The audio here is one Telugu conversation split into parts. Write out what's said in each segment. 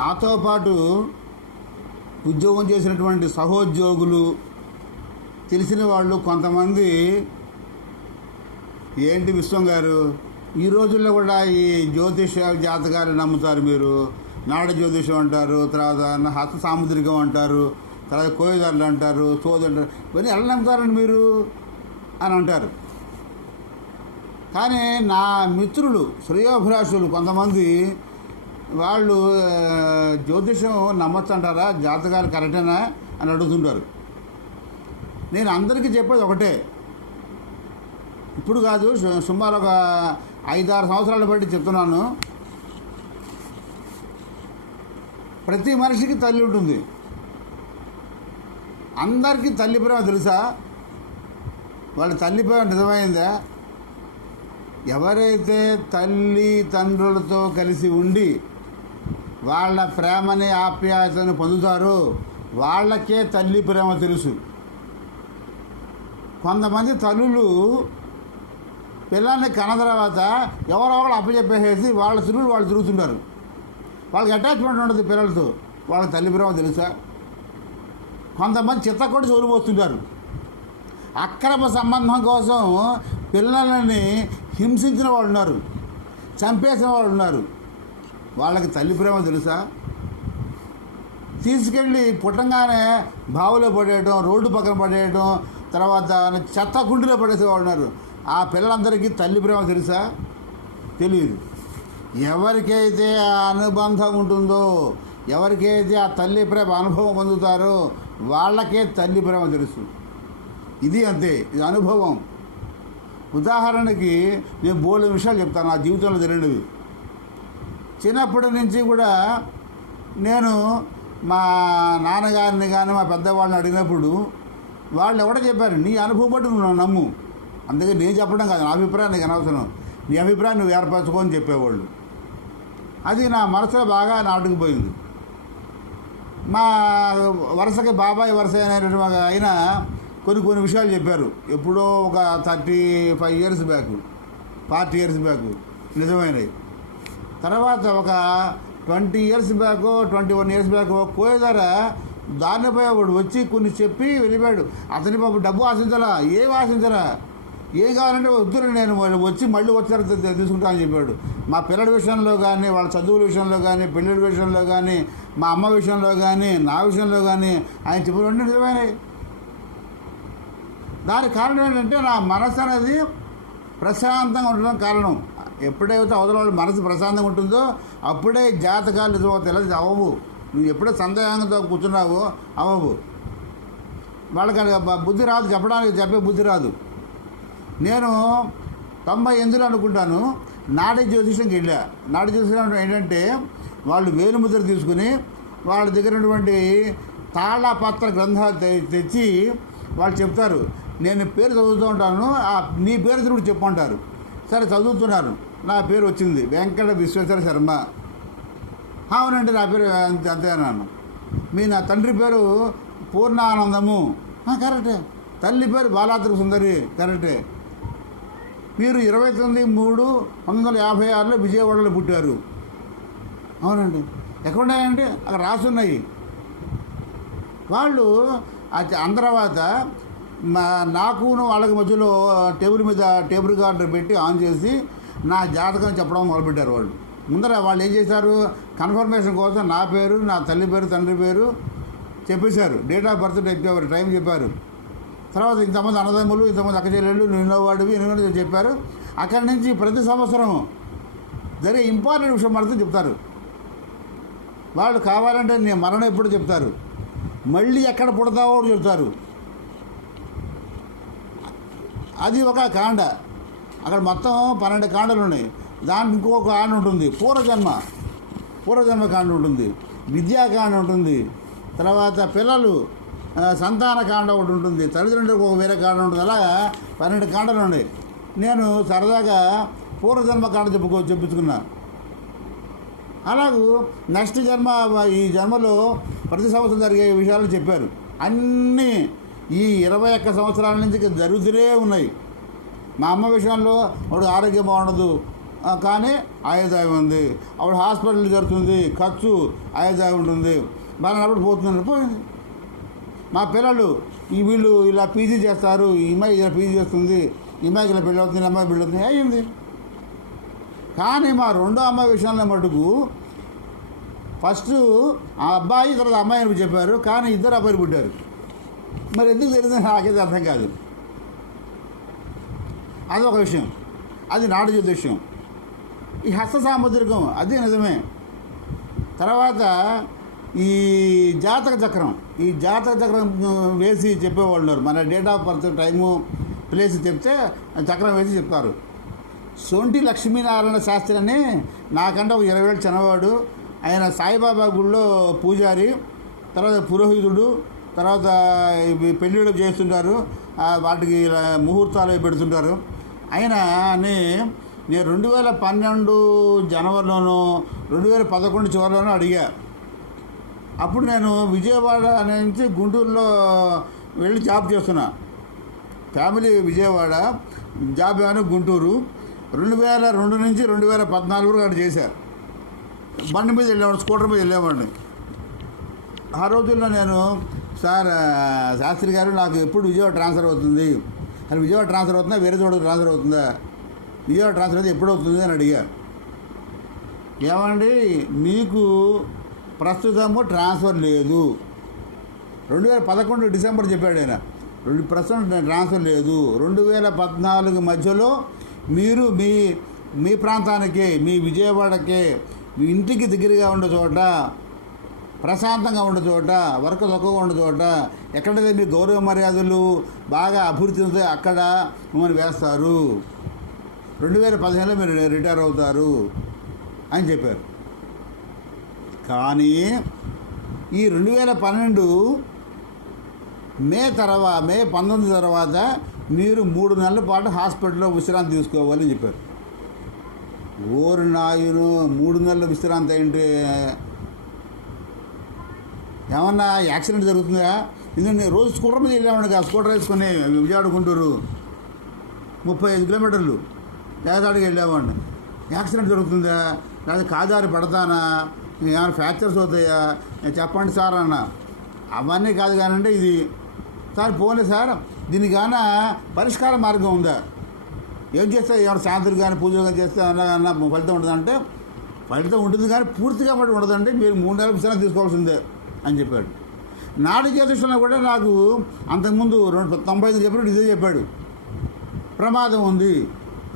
నాతో పాటు ఉద్యోగం చేసినటువంటి సహోద్యోగులు తెలిసిన వాళ్ళు కొంతమంది, ఏంటి విశ్వం గారు ఈ రోజుల్లో కూడా ఈ జ్యోతిష జాతకాలు నమ్ముతారు, మీరు నాడ జ్యోతిషం అంటారు, తర్వాత హస్త సాముద్రికం అంటారు, తర్వాత కోయదారులు అంటారు, సోది అంటారు, ఇవన్నీ ఎలా నమ్ముతారండి మీరు అని అంటారు. కానీ నా మిత్రులు శ్రేయోభిలాషులు కొంతమంది వాళ్ళు జ్యోతిషం నమ్మచ్చంటారా, జాతకాలు కరెక్టేనా అని అడుగుతుంటారు. నేను అందరికీ చెప్పేది ఒకటే, ఇప్పుడు కాదు సుమారు ఒక 5-6 సంవత్సరాలు బట్టి చెప్తున్నాను. ప్రతి మనిషికి తల్లి ఉంటుంది. అందరికీ తల్లి ప్రేమ తెలుసా? వాళ్ళ తల్లి ప్రేమ నిజమైందా? ఎవరైతే తల్లి తండ్రులతో కలిసి ఉండి వాళ్ళ ప్రేమని ఆప్యాయతను పొందుతారో వాళ్ళకే తల్లి ప్రేమ తెలుసు. కొంతమంది తల్లులు పిల్లల్ని కన్న తర్వాత ఎవరో ఒకరు అప్పచెప్పేసేసి వాళ్ళ తిరుగులు వాళ్ళు తిరుగుతుంటారు. వాళ్ళకి అటాచ్మెంట్ ఉండదు పిల్లలతో. వాళ్ళకి తల్లి ప్రేమ తెలుసా? కొంతమంది చిత్తకొట్టి చోరుపోతుంటారు. అక్రమ సంబంధం కోసం పిల్లలని హింసించిన వాళ్ళు ఉన్నారు, చంపేసిన వాళ్ళు ఉన్నారు. వాళ్ళకి తల్లి ప్రేమ తెలుసా? తీసుకెళ్ళి పుట్టంగానే బావిలో పడేయడం, రోడ్డు పక్కన పడేయడం, తర్వాత చెత్త కుండీలో పడేసేవాళ్ళు ఉన్నారు. ఆ పిల్లలందరికీ తల్లి ప్రేమ తెలుసా? తెలియదు. ఎవరికైతే ఆ అనుబంధం ఉంటుందో, ఎవరికైతే ఆ తల్లి ప్రేమ అనుభవం పొందుతారో వాళ్ళకే తల్లి ప్రేమ తెలుసు. ఇది అంతే, ఇది అనుభవం. ఉదాహరణకి నేను బోల్డ్ విషయాలు చెప్తాను నా జీవితంలో జరిగినవి. చిన్నప్పటి నుంచి కూడా నేను మా నాన్నగారిని కానీ మా పెద్దవాళ్ళని అడిగినప్పుడు వాళ్ళు ఎవడో చెప్పారు, నీ అనుభవం బట్టి నువ్వు నమ్ము, అందుకే నేను చెప్పడం కాదు, నా అభిప్రాయం నీకు అనవసరం, నీ అభిప్రాయం నువ్వు ఏర్పరచుకొని చెప్పేవాళ్ళు. అది నా మనసులో బాగా నాటుకుపోయింది. మా వరుసకి బాబాయ్ వరుస అయినటువంటి ఆయన కొన్ని విషయాలు చెప్పారు. ఎప్పుడో ఒక 35 years బ్యాక్, 40 years బ్యాక్ నిజమైనవి. తర్వాత ఒక 20 years బ్యాక్, 21 years బ్యాక్ కోయదార దానిపై వాడు వచ్చి కొన్ని చెప్పి వెళ్ళిపోయాడు. అతని పాప డబ్బు ఆశించాలా, ఏం ఆశించాలా, ఏం కావాలంటే వద్దురు, నేను వచ్చి మళ్ళీ వచ్చారు తీసుకుంటా అని చెప్పాడు. మా పిల్లల విషయంలో కానీ, వాళ్ళ చదువుల విషయంలో కానీ, పెళ్ళిళ్ళ విషయంలో కానీ, మా అమ్మ విషయంలో కానీ, నా విషయంలో కానీ ఆయన చెప్పినవన్నీ నిజమైనవి. దానికి కారణం ఏంటంటే నా మనసు అనేది ప్రశాంతంగా ఉండడం కారణం. ఎప్పుడైతే అవతల వాళ్ళ మనసు ప్రశాంతంగా ఉంటుందో అప్పుడే జాతకాలు నిజమవుతాయి. అవ్వవు. నువ్వు ఎప్పుడో సందేహంతో కూర్చున్నావో అవ్వవు. వాళ్ళకి బుద్ధి రాదు, చెప్పే బుద్ధి రాదు. నేను 98 అనుకుంటాను నాడీ జ్యోతిషంకి వెళ్ళా. నాడీ జ్యోతిషం ఏంటంటే వాళ్ళు వేలుముద్ర తీసుకుని వాళ్ళ దగ్గర ఉన్నటువంటి తాళపత్ర గ్రంథాలు తెచ్చి వాళ్ళు చెప్తారు, నేను పేరు చదువుతూ ఉంటాను, నీ పేరు తిరుగుడు చెప్పంటారు. సరే చదువుతున్నారు, నా పేరు వచ్చింది వెంకట విశ్వేశ్వర శర్మ. అవునండి నా పేరు అంతే అన్నాను. నా తండ్రి పేరు పూర్ణానందము, కరెక్టే. తల్లి పేరు బాలాత్రి సుందరి, కరెక్టే. మీరు 29/3/1956 విజయవాడలో పుట్టారు. అవునండి. ఎక్కడున్నాయంటే అక్కడ రాసున్నాయి. వాళ్ళు అంద తర్వాత నాకును వాళ్ళకి మధ్యలో టేబుల్ మీద టేబుల్ కార్డు పెట్టి ఆన్ చేసి నా జాతకం చెప్పడం మొదలుపెట్టారు. వాళ్ళు ముందర వాళ్ళు ఏం చేశారు, కన్ఫర్మేషన్ కోసం నా పేరు, నా తల్లి పేరు, తండ్రి పేరు చెప్పేశారు. డేట్ ఆఫ్ బర్త్ చెప్పారు, టైం చెప్పారు. తర్వాత ఇంతమంది అన్నదమ్ములు, ఇంతమంది అక్క చెల్లెళ్ళు, నిన్నవాడివి ఎన్నో చెప్పారు. అక్కడి నుంచి ప్రతి సంవత్సరం జరిగే ఇంపార్టెంట్ విషయం మాత్రం చెప్తారు. వాళ్ళు కావాలంటే నేను మరణం ఎప్పుడు చెప్తారు, మళ్ళీ ఎక్కడ పుడతావో చెప్తారు. అది ఒక కాండ. అక్కడ మొత్తం 12 కాండలు ఉన్నాయి. దానికి ఇంకొక కాండ ఉంటుంది, పూర్వజన్మ కాండ ఉంటుంది, విద్యాకాండ ఉంటుంది, తర్వాత పిల్లలు సంతాన కాండ ఒకటి ఉంటుంది, తల్లిదండ్రులకు ఒక వేరే కాండ ఉంటుంది. అలాగా 12 కాండలు ఉన్నాయి. నేను సరదాగా పూర్వజన్మ కాండ చెప్పుకున్నా. అలాగూ నెక్స్ట్ జన్మ, ఈ జన్మలో ప్రతి సంవత్సరం జరిగే విషయాలు చెప్పారు. అన్నీ ఈ 21 సంవత్సరాల నుంచి జరుగుతూనే ఉన్నాయి. మా అమ్మ విషయంలో వాడు ఆరోగ్యం బాగుండదు, కానీ ఆయుర్దాయం ఉంది. అప్పుడు హాస్పిటల్ జరుగుతుంది, ఖర్చు ఆయుర్దాయం ఉంటుంది, బాగానప్పుడు పోతుందని పోయింది. మా పిల్లలు వీళ్ళు ఇలా పీజీ చేస్తారు, ఈ అమ్మాయి ఇలా పీజీ చేస్తుంది, ఈ అమ్మాయికి ఇలా పెళ్ళి అవుతుంది, అమ్మాయి పెళ్ళి అవుతుంది అయ్యింది. కానీ మా రెండో అమ్మాయి విషయంలో మటుకు ఫస్ట్ ఆ అబ్బాయి తర్వాత అమ్మాయి అని చెప్పారు, కానీ ఇద్దరు అబ్బాయిలు పుట్టారు. మరి ఎందుకు జరిగిందని నాకైతే అర్థం కాదు. అదొక విషయం, అది నాడు జ్యోతిష్యం. ఈ హస్త సాముద్రికం అది నిజమే. తర్వాత ఈ జాతక చక్రం వేసి చెప్పేవాళ్ళు ఉన్నారు. మన date of birth, time, place చెప్తే చక్రం వేసి చెప్తారు. సొంటి లక్ష్మీనారాయణ శాస్త్రి అని నాకంటే ఒక 20 ఏళ్ళు చిన్నవాడు. ఆయన సాయిబాబా గుడిలో పూజారి, తర్వాత పురోహితుడు, తర్వాత పెళ్ళిళ్ళు చేస్తుంటారు, వాటికి ముహూర్తాలు పెడుతుంటారు. ఆయన నేను 2012 జనవరిలోనూ 2011 చివరిలోనూ అడిగా. అప్పుడు నేను విజయవాడ నుంచి గుంటూరులో వెళ్ళి జాబ్ చేస్తున్నా. ఫ్యామిలీ విజయవాడ, జాబ్ ఏమైనా గుంటూరు. 2002 నుంచి 2014 వరకు అక్కడ చేశారు. బండి మీద వెళ్ళేవాడు, స్కూటర్ మీద వెళ్ళేవాడిని. ఆ రోజుల్లో నేను సార్ శాస్త్రి గారు నాకు ఎప్పుడు విజయవాడ ట్రాన్స్ఫర్ అవుతుంది, అది విజయవాడ ట్రాన్స్ఫర్ అవుతుందా వేరే చోట ట్రాన్స్ఫర్ అవుతుందా, విజయవాడ ట్రాన్స్ఫర్ అయితే ఎప్పుడు అవుతుంది అని అడిగారు. ఏమండి మీకు ప్రస్తుతము ట్రాన్స్ఫర్ లేదు, 2011 డిసెంబర్ చెప్పాడు ఆయన, ప్రస్తుతం ట్రాన్స్ఫర్ లేదు, 2014 మధ్యలో మీరు మీ ప్రాంతానికే, మీ విజయవాడకే, మీ ఇంటికి దగ్గరగా ఉండే చోట, ప్రశాంతంగా ఉండే చోట, వర్క్ తక్కువగా ఉండే చోట, ఎక్కడైతే మీ గౌరవ మర్యాదలు బాగా అభివృద్ధి చెందితే అక్కడ మిమ్మల్ని వేస్తారు, 2015లో మీరు రిటైర్ అవుతారు అని చెప్పారు. కానీ ఈ 2012 మే 19 తర్వాత మీరు 3 నెలల పాటు హాస్పిటల్లో విశ్రాంతి తీసుకోవాలని చెప్పారు. ఓరి నాయను, 3 నెలల విశ్రాంతి ఏంటి? ఏమన్నా యాక్సిడెంట్ జరుగుతుందా? ఎందుకంటే రోజు స్కూటర్ మీద వెళ్ళామండి, ఆ స్కూటర్ వేసుకొని విజయవాడ గుంటూరు 35 కిలోమీటర్లు ఏదాడికి వెళ్ళామండి. యాక్సిడెంట్ జరుగుతుందా, లేదా కాదారి పడతానా, ఏమైనా ఫ్రాక్చర్స్ అవుతాయా, చెప్పండి సార్ అన్న. అవన్నీ కాదు కానంటే ఇది సార్ పోనీ సార్ దీనికి కానీ పరిష్కార మార్గం ఉందా, ఏం చేస్తే ఏమైనా శాంతులు కానీ పూజలు కానీ చేస్తే అన్న ఫలితం ఉంటుందంటే ఫలితం ఉంటుంది కానీ పూర్తిగా పడి ఉండదంటే మీరు 3 నెలల విశ్రాంతి తీసుకోవాల్సిందే అని చెప్పాడు. నాడు జ్యోతిష్యంలో కూడా నాకు అంతకుముందు 95 చెప్పినట్టు ఇదే చెప్పాడు, ప్రమాదం ఉంది,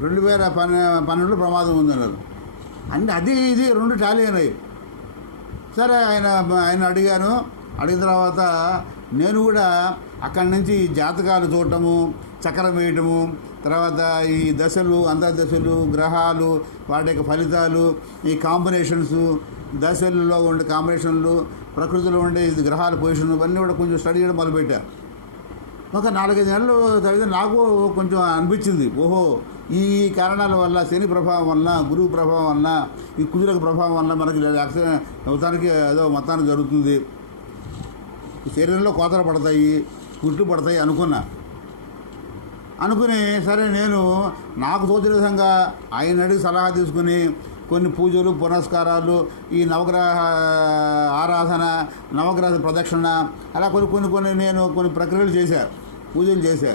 2012 ప్రమాదం ఉంది అన్నారు. అంటే అది ఇది 2 టాలీ అయినాయి. సరే ఆయన అడిగిన తర్వాత నేను కూడా అక్కడి నుంచి జాతకాలు చూడటము, చక్రం వేయటము, తర్వాత ఈ దశలు, అంతర్దశలు, గ్రహాలు, వాటి యొక్క ఫలితాలు, ఈ కాంబినేషన్స్, దశల్లో ఉండే కాంబినేషన్లు, ప్రకృతిలో ఉండే గ్రహాల పొజిషన్, ఇవన్నీ కూడా కొంచెం స్టడీ చేయడం మొదలుపెట్టా. ఒక 4-5 నెలలు చదివితే నాకు కొంచెం అనిపించింది, ఓహో ఈ కారణాల వల్ల, శని ప్రభావం వల్ల, గురువు ప్రభావం వల్ల, ఈ కుజులకు ప్రభావం వల్ల మనకి యాక్సిడెంట్ అవుతానికి ఏదో మొత్తానికి జరుగుతుంది, శరీరంలో కోతలు పడతాయి, కుట్లు పడతాయి అనుకుని సరే నేను నాకు తోచిన విధంగా ఆయన అడిగి సలహా తీసుకుని కొన్ని పూజలు, పునస్కారాలు, ఈ నవగ్రహ ఆరాధన, నవగ్రహ ప్రదక్షిణ, అలా కొన్ని నేను కొన్ని ప్రక్రియలు చేశా, పూజలు చేశా.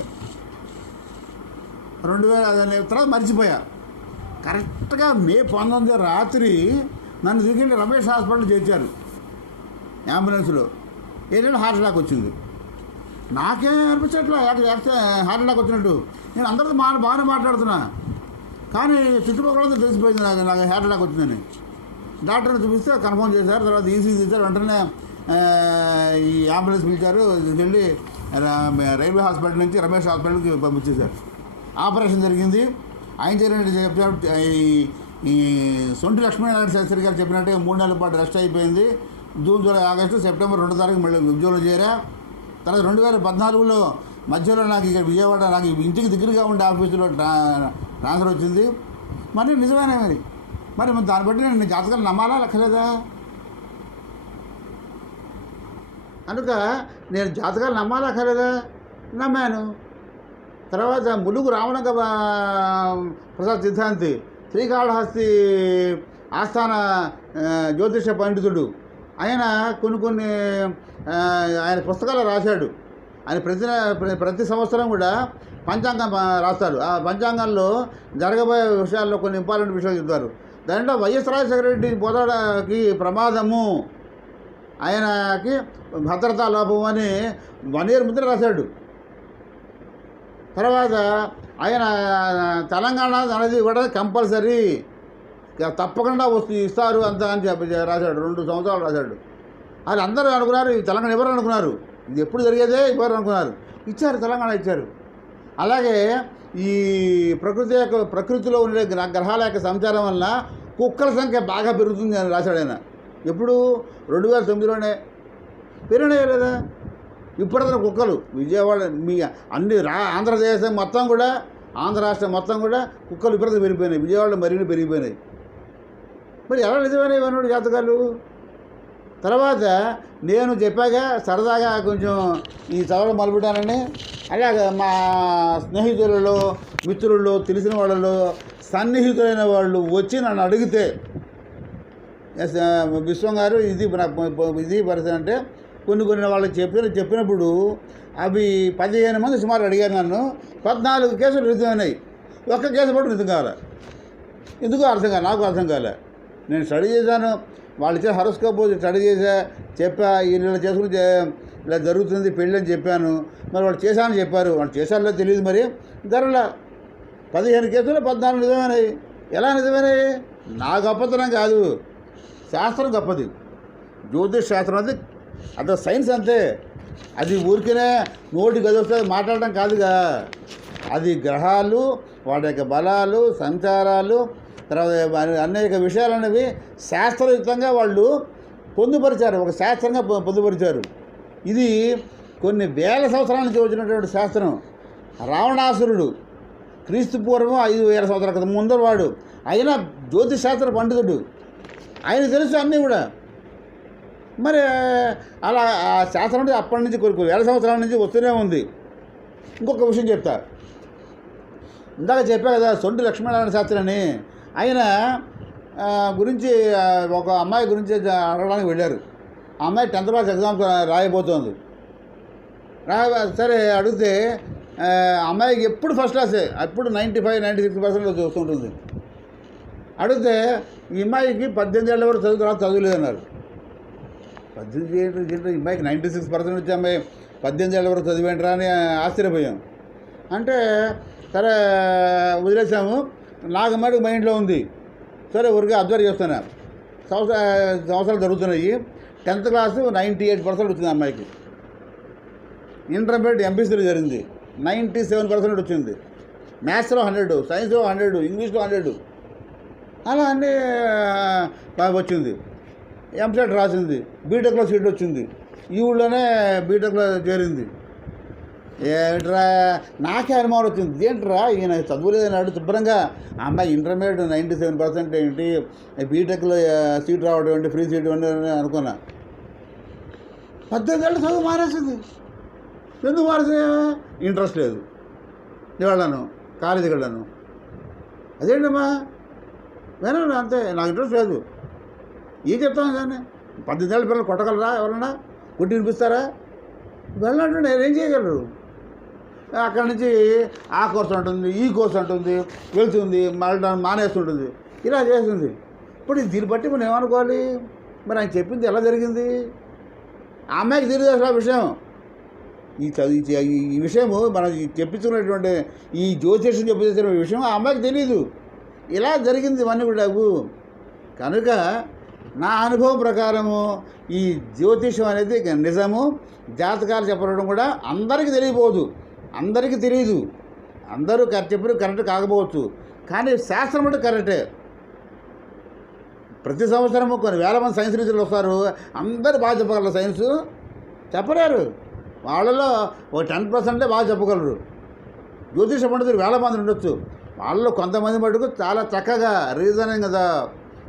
2000 తర్వాత మర్చిపోయా. కరెక్ట్గా మే 19 రాత్రి నన్ను దిగి రమేష్ హాస్పిటల్ చేర్చారు అంబులెన్స్లో. ఏంటంటే హార్ట్ అటాక్ వచ్చింది. నాకేం అనిపించట్లా హార్ట్ అటాక్ వచ్చినట్టు. నేను అందరితో బాగానే మాట్లాడుతున్నా, కానీ చుట్టుపక్కల తెలిసిపోయింది నాకు హార్ట్ అటాక్ వచ్చిందని. డాక్టర్ని చూపిస్తే కన్ఫర్మ్ చేశారు. తర్వాత ఈసీ తీశారు. వెంటనే ఈ అంబులెన్స్ పిలిచారు, వెళ్ళి రైల్వే హాస్పిటల్ నుంచి రమేష్ హాస్పిటల్కి పంపించేశారు. ఆపరేషన్ జరిగింది. ఆయన చెప్పినట్టు ఈ సొంటి లక్ష్మీనారాయణ శాస్త్రి గారు చెప్పినట్టే 3 నెలల పాటు రెస్ట్ అయిపోయింది. జూన్, జూలై, ఆగస్టు, సెప్టెంబర్ 2 తారీఖు మళ్ళీ ఉద్యోగంలో చేరా. తర్వాత 2014లో మధ్యలో నాకు ఇక్కడ విజయవాడ, నాకు ఇంటికి దగ్గరగా ఉండే ఆఫీసులో ట్రాన్స్ఫర్ వచ్చింది. మరి నిజమేనా? మరి దాన్ని బట్టి నేను జాతకాలు నమ్మాలా లెక్కలేదా? కనుక నేను జాతకాలు నమ్మాలా లెక్కలేదా? నమ్మాను. తర్వాత ములుగు రావణ ప్రసాద్ సిద్ధాంతి శ్రీకాళహస్తి ఆస్థాన జ్యోతిష పండితుడు. ఆయన కొన్ని ఆయన పుస్తకాలు రాశాడు. ఆయన ప్రతి సంవత్సరం కూడా పంచాంగం రాస్తారు. ఆ పంచాంగంలో జరగబోయే విషయాల్లో కొన్ని ఇంపార్టెంట్ విషయాలు చెప్తారు. దాంట్లో వైఎస్ రాజశేఖర రెడ్డి పోతాడకి ప్రమాదము, ఆయనకి భద్రతా లోపం అని 1 year ముందు రాశాడు. తర్వాత ఆయన తెలంగాణ అనేది కూడా కంపల్సరీ తప్పకుండా ఇస్తారు అంత అని చెప్పి రాశాడు. 2 సంవత్సరాలు రాశాడు. అది అందరూ అనుకున్నారు తెలంగాణ ఎవరు అనుకున్నారు, ఇది ఎప్పుడు జరిగేదే ఎవరు అనుకున్నారు. ఇచ్చారు, తెలంగాణ ఇచ్చారు. అలాగే ఈ ప్రకృతిలో ఉండే గ్రహాల యొక్క సంచారం వల్ల కుక్కల సంఖ్య బాగా పెరుగుతుంది అని రాశాడు ఆయన. ఎప్పుడు 2009లోనే పెరిగినాయి లేదా? ఇప్పటికైనా కుక్కలు విజయవాడ మీ అన్ని ఆంధ్రదేశం మొత్తం కూడా, ఆంధ్ర రాష్ట్రం మొత్తం కూడా కుక్కలు విపరీతంగా పెరిగిపోయినాయి. విజయవాడలో మరిన్ని పెరిగిపోయినాయి. మరి ఎలా నిజమైనవి ఇవన్నీ జాతకాలు? తర్వాత నేను చెప్పాక సరదాగా కొంచెం ఈ చదవడం మొదలుపెట్టానని, అలాగే మా స్నేహితులలో, మిత్రుల్లో, తెలిసిన వాళ్ళలో సన్నిహితులైన వాళ్ళు వచ్చి నన్ను అడిగితే, విశ్వం గారు ఇది పరిస్థితి అంటే కొన్ని వాళ్ళకి చెప్పినప్పుడు అవి 15 మంది సుమారు అడిగారు నన్ను. 14 కేసులు నిజమైనాయి, 1 కేసు పట్టు నిజం కాలే. ఎందుకో అర్థం కాలే, నాకు అర్థం కాలే. నేను స్టడీ చేశాను, వాళ్ళు ఇచ్చే హరోస్కోప్ స్టడీ చేసా, చెప్పా ఇలా చేసుకుని ఇలా జరుగుతుంది పెళ్ళి అని చెప్పాను. మరి వాళ్ళు చేశానని చెప్పారు, వాళ్ళు చేశారో తెలియదు. మరి ధరలా 15 కేసులు 14 నిజమైనవి. ఎలా నిజమైనవి? నా గొప్పతనం కాదు, శాస్త్రం గొప్పది. జ్యోతిష్ శాస్త్రం అది అదో సైన్స్ అంతే. అది ఊరికనే నోటికి గదిస్తే మాట్లాడడం కాదుగా. అది గ్రహాలు, వాటి యొక్క బలాలు, సంచారాలు, తర్వాత అనేక విషయాలు అనేవి శాస్త్రయుక్తంగా వాళ్ళు పొందుపరిచారు, ఒక శాస్త్రంగా పొందుపరిచారు. ఇది కొన్ని వేల సంవత్సరాల నుంచి వచ్చినటువంటి శాస్త్రం. రావణాసురుడు క్రీస్తు పూర్వం 5000 సంవత్సరాల క్రితం ముందర వాడు, అయినా జ్యోతిష్ శాస్త్ర పండితుడు, ఆయన తెలుసు అన్నీ కూడా. మరి అలా ఆ శాస్త్రం అంటే అప్పటి నుంచి కొన్ని వేల సంవత్సరాల నుంచి వస్తూనే ఉంది. ఇంకొక విషయం చెప్తా. ఇందాక చెప్పా కదా సొంటి లక్ష్మీనారాయణ శాస్త్రి అని, ఆయన గురించి ఒక అమ్మాయి గురించి అడగడానికి వెళ్ళారు. ఆ అమ్మాయి 10th class ఎగ్జామ్స్ రాయబోతోంది. సరే అడిగితే అమ్మాయికి ఎప్పుడు ఫస్ట్ క్లాసే, అప్పుడు 95-96% చూస్తుంటుంది. అడిగితే ఈ అమ్మాయికి 18 ఏళ్ళ వరకు చదువులేదన్నారు. 18 ఏళ్ళు ఈ అమ్మాయికి 96% వచ్చే అమ్మాయి 18 ఏళ్ళ వరకు చదివేంటరా అని ఆశ్చర్యపోయాం. అంటే సరే వదిలేసాము. నాకు మటుకు మైండ్లో ఉంది. సరే ఊరికే అబ్జర్వ్ చేస్తున్నా. సంవత్సరాలు జరుగుతున్నాయి. 10th class 98% వచ్చింది అమ్మాయికి. ఇంటర్మీడియట్ ఎంపీసీలో జరిగింది, 97% వచ్చింది. మ్యాథ్స్లో 100, సైన్స్లో 100, ఇంగ్లీష్లో 100, అలా అన్నీ వచ్చింది. ఎంసెట్ రాసింది, బీటెక్లో సీట్ వచ్చింది. ఈ ఊళ్ళోనే బీటెక్లో చేరింది. ఏంట్రా నాకే అనుమానం వచ్చింది, ఏంట్రా ఈయన చదువులేదన్నాడు శుభ్రంగా. ఆ అమ్మాయి ఇంటర్మీడియట్ 97% ఏంటి, బీటెక్లో సీట్ రావడం ఏంటి, ఫ్రీ సీట్ ఇవ్వండి అనుకున్నా. 18 ఏళ్ళు చదువు మారేసింది. ఎందుకు మారేసి? ఇంట్రెస్ట్ లేదు, వెళ్ళాను కాలేజీకి వెళ్ళాను. అదేంటమ్మా వినండి అంతే, నాకు ఇంట్రెస్ట్ లేదు. ఏం చెప్తాను దాన్ని? 18 ఏళ్ళ పిల్లలు కొట్టగలరా? ఎవరన్నా కొట్టి వినిపిస్తారా? వెళ్ళంటే నేనేం చేయగలరు? అక్కడి నుంచి ఆ కోర్సు ఉంటుంది, ఈ కోర్సు ఉంటుంది, వెళ్తుంది, మళ్ళీ మానేస్తుంటుంది, ఇలా చేస్తుంది. ఇప్పుడు దీన్ని బట్టి మనం ఏమనుకోవాలి? మరి ఆయన చెప్పింది ఎలా జరిగింది? ఆ అమ్మాయికి తెలియదు అసలు ఆ విషయం. ఈ విషయము మనం చెప్పించుకున్నటువంటి ఈ జ్యోతిషం చెప్పేసిన విషయం ఆ అమ్మాయికి తెలియదు. ఇలా జరిగింది ఇవన్నీ కూడా. కనుక నా అనుభవం ప్రకారము ఈ జ్యోతిషం అనేది నిజము. జాతకాలు చెప్పడం కూడా అందరికీ తెలియకపోవచ్చు, అందరికీ తెలియదు. అందరూ చెప్పిన కరెక్ట్ కాకపోవచ్చు, కానీ శాస్త్రం అంటే కరెక్టే. ప్రతి సంవత్సరము కొన్ని వేల మంది సైన్స్ టీచర్లు వస్తారు, అందరూ బాగా చెప్పగలరు. సైన్స్ చెప్పలేరు, వాళ్ళలో ఒక 10% బాగా చెప్పగలరు. జ్యోతిష పండితులు వేల మంది ఉండొచ్చు, వాళ్ళలో కొంతమంది మటుకు చాలా చక్కగా రీజనింగ్ కదా,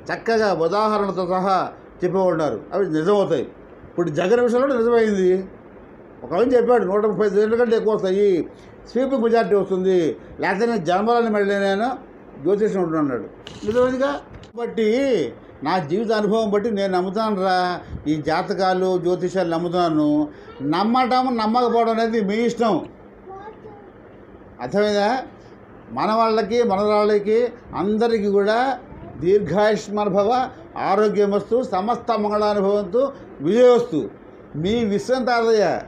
చక్కగా ఉదాహరణతో సహా చెప్పేవాళ్ళున్నారు, అవి నిజమవుతాయి. ఇప్పుడు జగన్ విషయంలో నిజమైంది. ఒక ఆయన చెప్పాడు 130 కంటే ఎక్కువ వస్తాయి, స్వీపింగ్ మెజార్టీ వస్తుంది, లేకపోతే నేను జన్మలని మళ్ళీ నేను జ్యోతిష్యం ఉంటున్నాడు. నిజమేదిగా. బట్టి నా జీవిత అనుభవం బట్టి నేను నమ్ముతాను రా, ఈ జాతకాలు జ్యోతిషాలు నమ్ముతాను. నమ్మటం నమ్మకపోవడం అనేది మీ ఇష్టం. అర్థమైందా? మన వాళ్ళకి మనరాళ్ళకి అందరికీ కూడా దీర్ఘాయుష్మానుభవ, ఆరోగ్యమస్తు, సమస్త మంగళానుభవంతు, విజయవస్తు. మీ విశ్వం తాతయ్య.